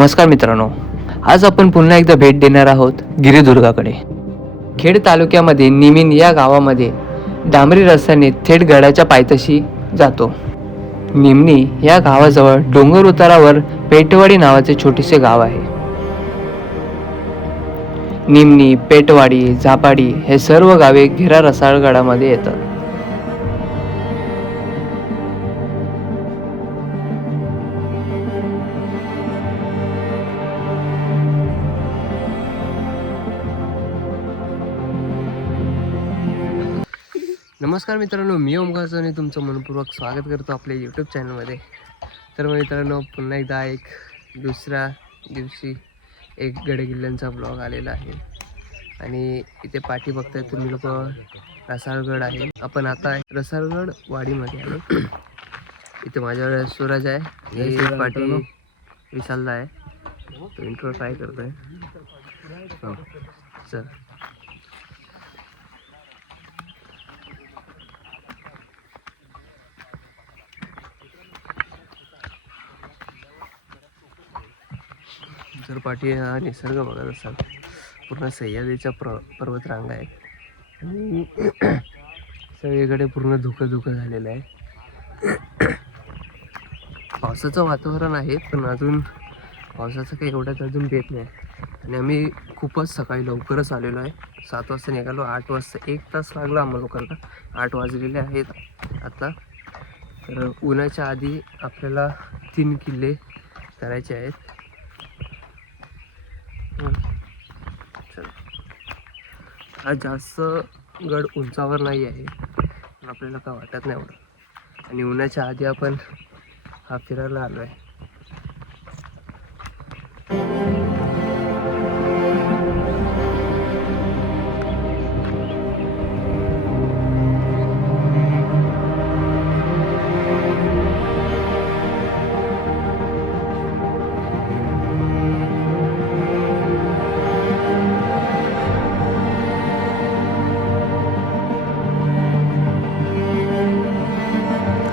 नमस्कार मित्रांनो आज आपण पुन्हा एकदा भेट देणार आहोत गिरिदुर्गाकडे. खेड तालुक्यामध्ये निमिन या गावामध्ये डांबरी रस्त्याने थेट गडाच्या पायथ्याशी जातो. निमणी या गावाजवळ डोंगर उतारावर पेटवाडी नावाचे छोटेसे गाव आहे. निमणी पेटवाडी झापाडी हे सर्व गावे घेरा रसाळगडामध्ये येतात. नमस्कार मित्रांनो मी ओमकार आणि तुमचं मनपूर्वक स्वागत करतो आपल्या यूट्यूब चॅनलमध्ये तर मग मित्रांनो पुन्हा एकदा एक दुसऱ्या दिवशी एक गडकिल्ल्यांचा ब्लॉग आलेला आहे. आणि इथे पाठी बघताय तुम्ही लोक रसाळगड आहे. आपण आता रसाळगड वाडीमध्ये आलो इथे माझ्याकडे सूरज आहे. हे पाठी विशालदा आहे. तो इंट्रो ट्राय करतोय. हो. चल. जर पाठी हा निसर्ग बघत असाल. पूर्ण सह्याद्रीच्या प्र पर्वतरांगा आहेत. आणि सगळीकडे पूर्ण धुकं धुकं झालेलं आहे. पावसाचं वातावरण आहे पण अजून पावसाचं काही एवढ्यात अजून देत नाही. आणि आम्ही खूपच सकाळी लवकरच आलेलो आहे. सात वाजता निघालो आठ वाजता एक तास लागला आम्हाला लोकांना. आठ वाजलेले आहेत आता. तर उन्हाच्या आधी आपल्याला तीन किल्ले करायचे आहेत हं. चल हा जास्त गड उंचावर नाही आहे. आपल्याला काय वाटत नाही एवढं. आणि उन्हाच्या आधी आपण हा फिरायला आलो आहे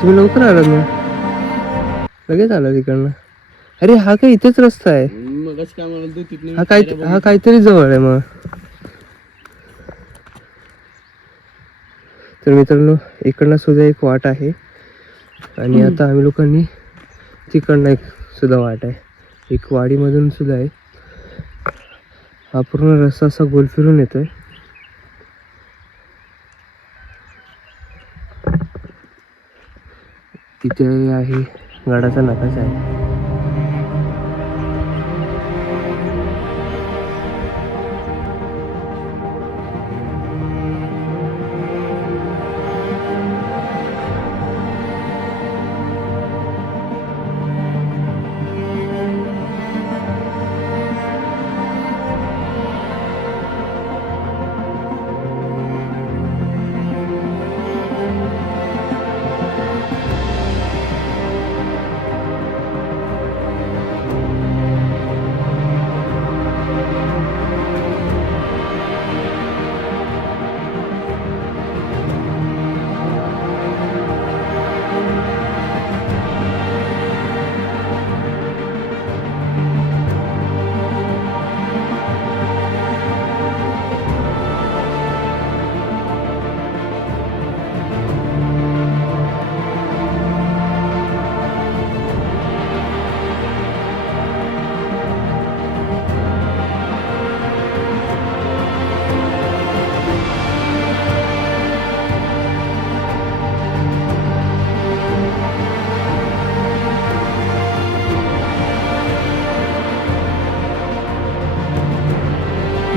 तुम्ही लवकर आलात ना. लगेच आला तिकडनं अरे हा काय इथेच रस्ता आहे. हा काय हा काहीतरी जवळ आहे मग. तर मित्रांनो इकडनं सुद्धा एक वाट आहे. आणि आता आम्ही लोकांनी तिकडनं एक सुद्धा वाट आहे. एक वाडीमधून सुद्धा आहे. हा पूर्ण रस्ता असा गोल फिरून येतोय. तिथे आहे गडाचा नकाशा आहे.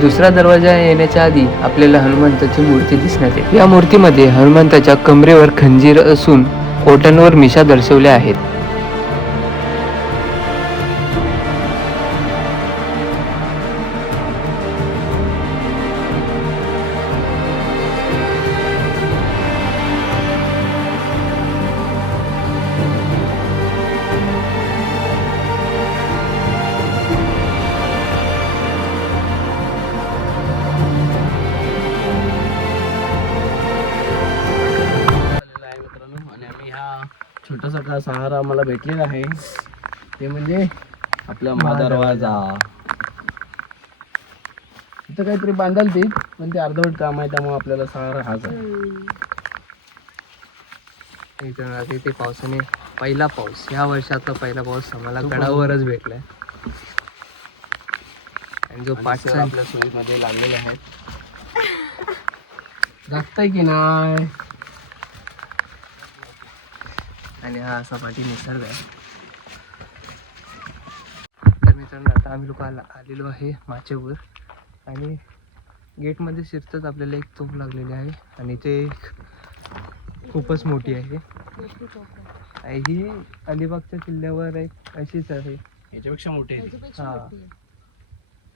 दुसरा दरवाजा येण्याच्या आधी आपल्याला हनुमंताची मूर्ती दिसण्यात येते. या मूर्तीमध्ये हनुमंताच्या कमरेवर खंजीर असून ओटांवर मिशा दर्शवल्या आहेत. आम्हाला भेटलेला आहे. ते म्हणजे आपला महादरवाजा इथं काहीतरी बांधाल ते पण ते अर्धवट काम आहे त्यामुळे आपल्याला सहारा हाच आहे इथे पावसाने पहिला पाऊस. ह्या वर्षातला पहिला पाऊस आम्हाला गडावरच भेटलाय. आणि जो सर पाठचा आपल्या सोयीमध्ये लागलेले आहेत. जागताय की नाही? आणि हा असा पाठी निसर्ग आहे तर मित्रांनो आता आम्ही लोक आला आलेलो आहे माचेवर आणि गेटमध्ये शिरतच आपल्याला एक तोफ लागलेली आहे आणि ते एक खूपच मोठी आहे आणि ही अलिबागच्या किल्ल्यावर एक अशीच आहे याच्यापेक्षा मोठे आहे. त्याच्यापेक्षा हा. मोठी आहे.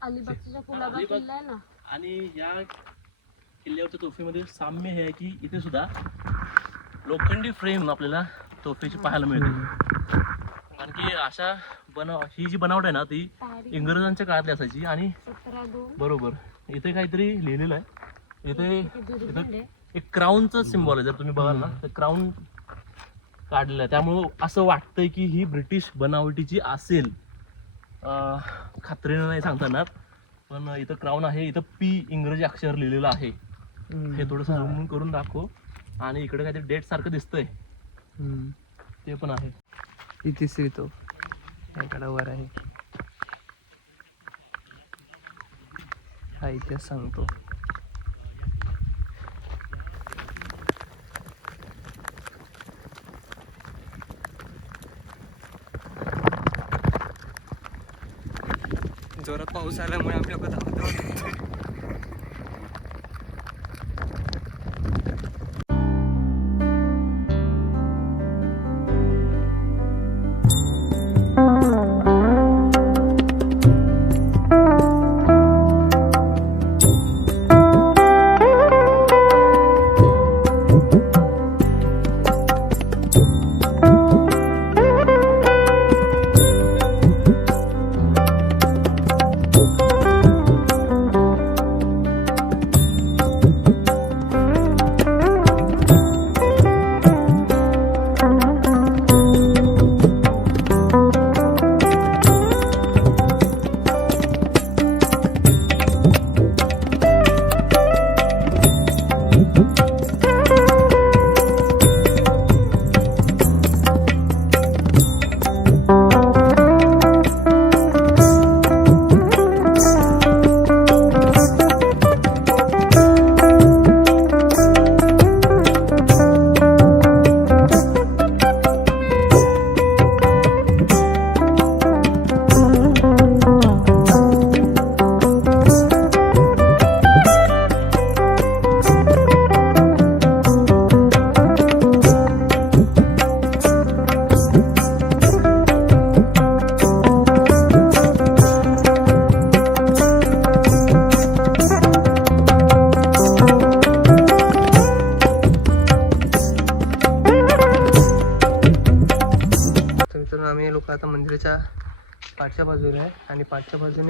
अलिबागचा कुलाबा किल्ला आहे ना आणि या किल्ल्यावरच्या तोफेमध्ये साम्य हे आहे की इथे सुद्धा लोखंडी फ्रेम आपल्याला तोफेची पाहायला मिळते आणखी अशा बनाव ही जी बनावट आहे ना ती इंग्रजांच्या काळातली असायची आणि बरोबर. इथे काहीतरी लिहिलेलं आहे. इथे. एक क्राऊनचं सिम्बॉल आहे. जर तुम्ही बघाल ना तर क्राऊन काढलेलं आहे. त्यामुळं असं वाटतंय की ही ब्रिटिश बनावटीची असेल. खात्रीनं नाही सांगता येणार पण इथं क्राऊन आहे. इथं पी इंग्रजी अक्षर लिहिलेलं आहे. हे थोडंसं करून दाखव. आणि इकडे काहीतरी डेट सारखं दिसतंय. ते पण आहे. ही तिसरी तो या गडावर आहे. हा इतिहास सांगतो. जोरात पाऊस आल्यामुळे आपल्या धावत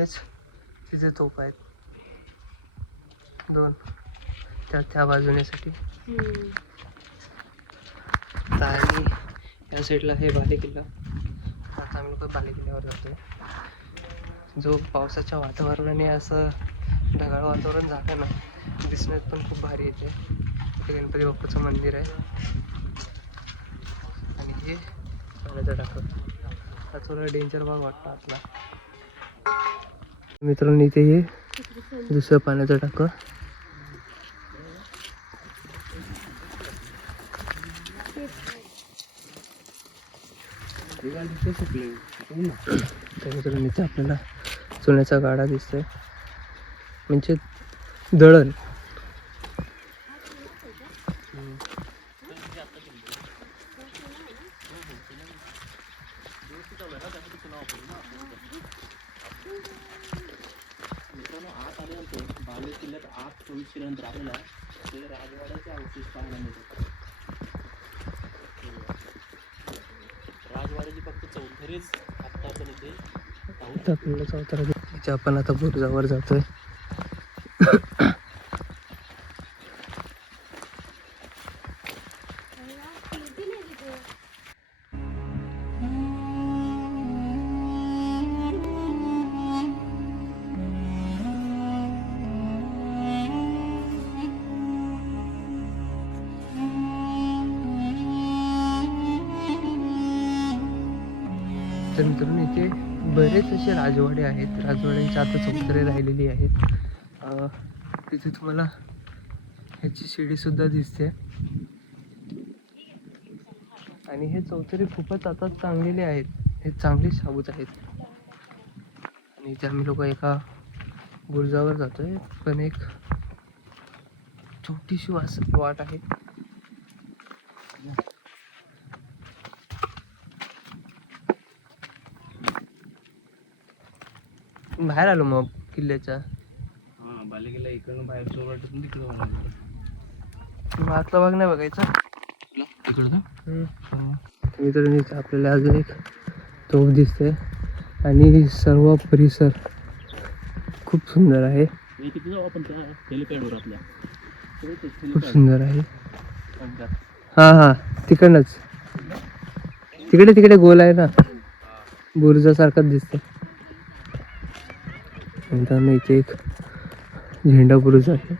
बाजूनेच तिथे तोफ आहेत. दोन. त्या त्या बाजूनेसाठी. आणि या साईडला हे बाले किल्ला. आता आम्ही लोक बाले किल्ल्यावर जातोय. जो पावसाच्या वातावरणाने असं ढगाळ वातावरण झालं ना दिसण्यात पण खूप भारी येते. इथे गणपती बाप्पाचं मंदिर आहे. आणि हे पाण्याचा टाकं हा थोडा डेंजर भाग वाटतो आतला मित्रांनो इथे हे दुसरं पाण्याचं टाक. तर मित्रांनो इथे आपल्याला चुन्याचा गाडा दिसतोय. म्हणजे दळण मित्रांनो आत आल्यानंतर बाले किल्ल्यात आत आपल्याला ते राजवाड्याचे अवशेष पाहायला मिळतात राजवाड्याची फक्त चौथरीच आत्ता आपण इथे आपल्याला चौथरा इथे आपण आता बुरुजावर जातोय. असे राजवाडे आहेत. राजवाड्यांची आता चौतरे राहिलेली आहेत. तिथे तुम्हाला ह्याची शिडी सुद्धा दिसते. आणि हे चौतरे खूपच आता चांगलेले आहेत. हे चांगले साबूत आहेत. आणि इथे आम्ही लोक एका बुरुजावर जातोय. पण एक छोटीशी वास वाट आहे. बाहेर आलो मग किल्ल्याच्या. हा बालेकिल्ला इकडनं बाहेर तिकडं आतला भाग नाही बघायचा. तिकडं इथे आपल्याला अजून एक तोफ दिसते आणि सर्व परिसर खूप सुंदर आहे. खूप सुंदर आहे. हा हा. तिकडनंच. तिकडे तिकडे गोल आहे ना. बुरुजासारखाच दिसतं मित्रांनो इथे एक झेंडा बुरुज आहे.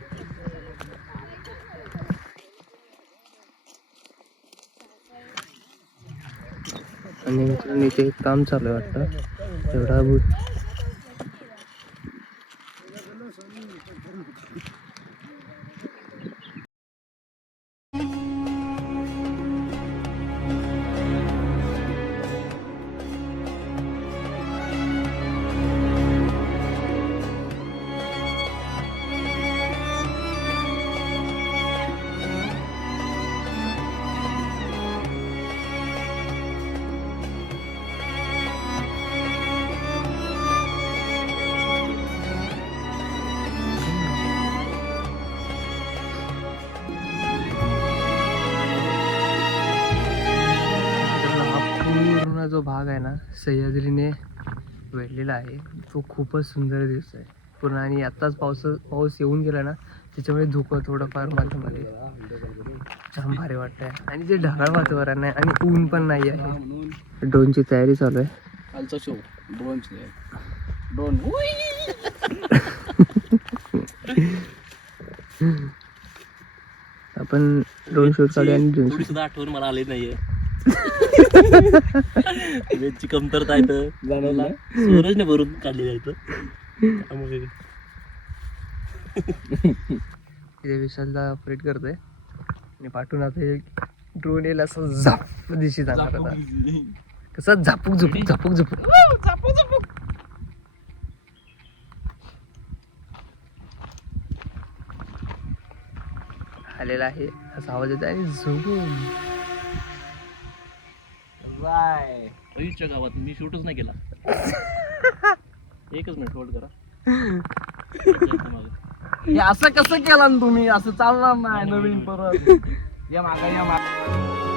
आणि मित्रांनो इथे एक काम चालू आहे वाटतं. एवढा भाग आहे ना सह्याद्रीने वेढलेला आहे. तो खूपच सुंदर दिसतोय पूर्ण आणि आत्ताच पाऊस पाऊस येऊन गेला ना त्याच्यामुळे धुकं थोडंफारमध्ये मध्ये जाम भारी वाटतंय. आणि ते ढगाळ वातावरण आहे आणि ऊन पण नाही आहे. ड्रोनची तयारी चालू आहे. कालचा शो. Drone drone. आपण ड्रोन शूट काढूया आणि ड्रोन सुद्धा आठवण मला आली नाहीये. वेजची कमतरता आहे तर जाणवला सूरजने भरून काढलेली आहे. त्यामुळे. इथे विशालला ऑपरेट करतोय आणि पाठवून आता ड्रोन येईल असं झाप दिशी जाणार आता. कसं झापूक झुपूक झापूक झुपूक. आलेला आहे असा आवाज येतो आणि झुकून अईच्या गावात मी शूटच नाही केला. एकच मिनिट होल्ड करा. हे असं कसं केलं ना तुम्ही? असं चालणार नाही नवीन परत. या मागा या मागा.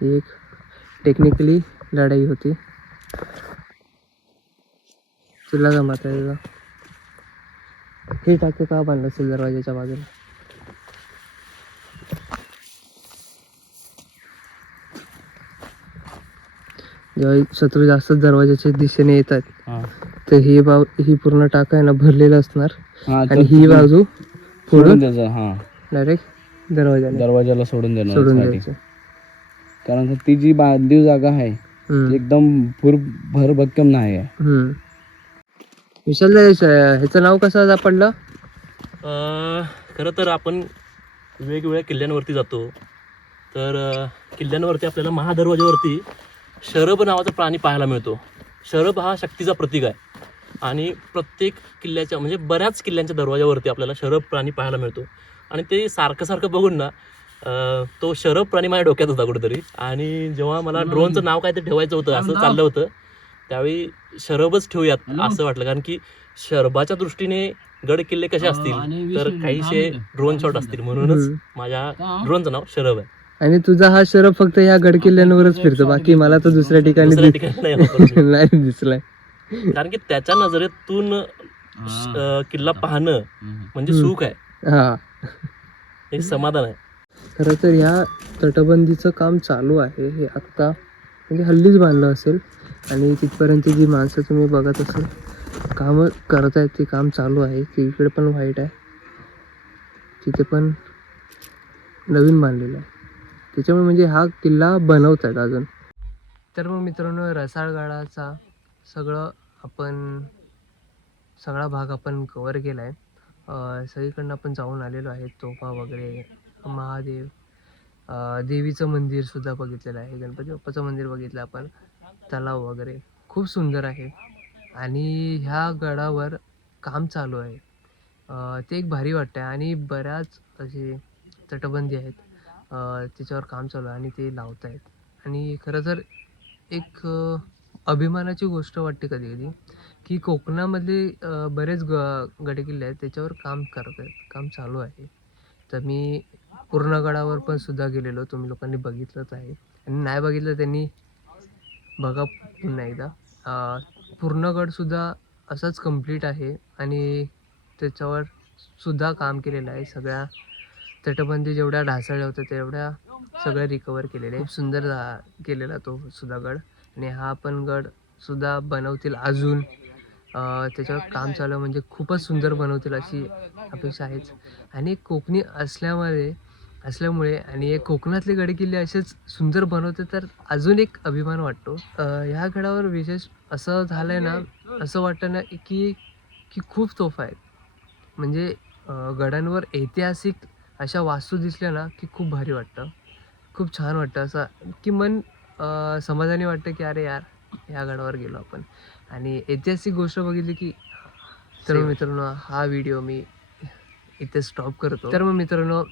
ही एक टेक्निकली लढाई होती. तुला जमत आहे हे टाके का बांधलं असेल दरवाजाच्या बाजूला? जेव्हा शत्रू जास्त दरवाजाच्या दिशेने येतात तर ही बाव ही पूर्ण टाका आहे ना भरलेलं असणार. आणि ही बाजू फोडून द्यायचं हा. डायरेक्ट दरवाजाला दरवाजाला सोडून देणार सोडून. द्यायचं. कारण ती जी बांधीव जागा आहे. ती एकदम भूर भर भक्कम नाही आहे. हम्म. विशाल श- ह्याचं नाव कसं पडलं अं, खरं तर आपण वेगवेगळ्या किल्ल्यांवरती जातो. तर अं, किल्ल्यांवरती आपल्याला महादरवाज्यावरती शरभ नावाचा प्राणी पाहायला मिळतो. शरभ हा शक्तीचा प्रतीक आहे. आणि प्रत्येक किल्ल्याच्या म्हणजे बऱ्याच किल्ल्यांच्या दरवाज्यावरती आपल्याला शरभ प्राणी पाहायला मिळतो. आणि ते सारखं सारखं बघून ना अं, तो शरभ प्राणी माझ्या डोक्यात होता कुठेतरी. आणि जेव्हा मला ड्रोनचं नाव काय ते ठेवायचं होतं असं चाललं होतं त्यावेळी शरबच ठेवूयात असं वाटलं. कारण की शरबाच्या दृष्टीने गड किल्ले कसे असतील तर काहीशे ड्रोन शॉट असतील. म्हणूनच. माझ्या ड्रोनचं नाव शरब आहे. आणि तुझा हा शरफ फक्त ह्या गड किल्ल्यांवरच फिरतो. बाकी मला तर दुसऱ्या ठिकाणी नाही दिसलाय. कारण की त्याच्या नजरेतून किल्ला पाहणं म्हणजे. सुख आहे. हा. एक समाधान आहे. खरं तर ह्या तटबंदीचं काम चालू आहे. हे आत्ता म्हणजे हल्लीच बांधलं असेल. आणि तिथपर्यंत जी माणसं तुम्ही बघत असेल कामं करत आहेत ते काम चालू आहे. तिकडे इकडे पण व्हाईट आहे. तिथे पण नवीन बांधलेलं आहे. त्याच्यामुळे म्हणजे हा किल्ला बनवत आहेत अजून. तर मग मित्रांनो रसाळगडाचा सगळं आपण सगळा भाग आपण कवर केला आहे सगळीकडनं आपण जाऊन आलेलो आहे. तोफा वगैरे महादेव. देवीचं मंदिरसुद्धा बघितलेलं आहे. गणपती बाप्पाचं मंदिर बघितलं आपण. तलाव वगैरे. खूप सुंदर आहे. आणि ह्या गडावर काम चालू आहे. ते एक भारी वाटतं आहे आणि बऱ्याच असे तटबंदी आहेत. त्याच्यावर काम चालू आहे आणि ते लावत आहेत आणि खरं तर एक अभिमानाची गोष्ट वाटते कधी कधी की कोकणामधले बरेच ग गडकिल्ले आहेत. त्याच्यावर काम करत आहेत काम चालू आहे. तर मी पूर्णगडावर पण सुद्धा गेलेलो. तुम्ही लोकांनी बघितलंच आहे. आणि नाही बघितलं त्यांनी बघा पुन्हा एकदा. अं, पूर्णगडसुद्धा असंच कंप्लीट आहे. आणि त्याच्यावर सुद्धा काम केलेलं आहे. सगळ्या तटबंदी जेवढ्या ढासळल्या होत्या तेवढ्या सगळ्या रिकवर केलेल्या आहे सुंदर केलेला तो सुद्धा गड. आणि हा पण गड सुद्धा बनवतील अजून. त्याच्यावर काम चालू म्हणजे खूपच सुंदर बनवतील अशी अपेक्षा आहेच आणि कोकणी असल्यामुळे असल्यामुळे आणि एक कोकणातले गडकिल्ले असेच सुंदर बनवते तर अजून एक अभिमान वाटतो. ह्या गडावर विशेष असं झालंय ना असं वाटतं ना की की खूप तोफा आहेत. म्हणजे गडांवर ऐतिहासिक अशा वास्तू दिसल्या ना की खूप भारी वाटतं. खूप छान वाटतं असं की मन समाधानी वाटतं की अरे यार ह्या गडावर गेलो आपण. आणि ऐतिहासिक गोष्ट बघितली की तर मित्रांनो हा व्हिडिओ मी इथे स्टॉप करतो. तर मग मित्रांनो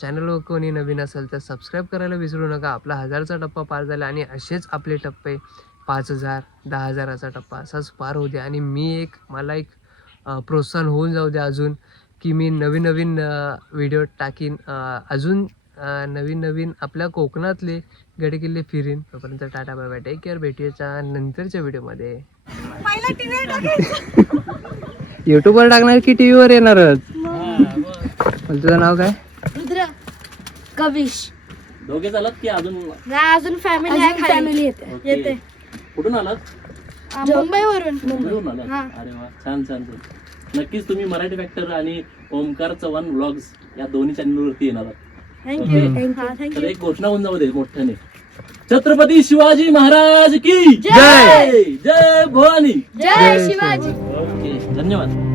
चॅनलवर कोणी नवीन असेल तर सबस्क्राईब करायला विसरू नका. आपला हजारचा टप्पा पार झाला आणि असेच आपले टप्पे पाच हजार दहा हजाराचा टप्पा असाच पार होऊ द्या. आणि मी एक मला एक प्रोत्साहन होऊन जाऊ द्या अजून की मी नवीन नवीन व्हिडिओ टाकीन. अजून नवीन नवीन आपल्या कोकणातले गडकिल्ले फिरीन. तोपर्यंत tata bye bye take care भेटूयाच्या नंतरच्या व्हिडिओमध्ये युट्यूबवर टाकणार की टी व्हीवर येणारच? पण तुझं नाव काय? रुद्र. कविश. दोघे चालत की अजून नाही अजून फॅमिली आहे फॅमिली येते. ओके. कुठून आलात? मुंबईवरून. मुंबईवरून आलात? अरे वा छान छान छान. नक्कीच तुम्ही मराठी फॅक्टर आणि ओमकार चव्हाण व्लॉग्स या दोन्ही चॅनलवरती येणार आहात. Thank you Okay. थँक्यू तर एक घोषणा होऊन जाऊ दे मोठ्याने. छत्रपती शिवाजी महाराज की जय! जय भवानी! जय शिवाजी. ओके धन्यवाद.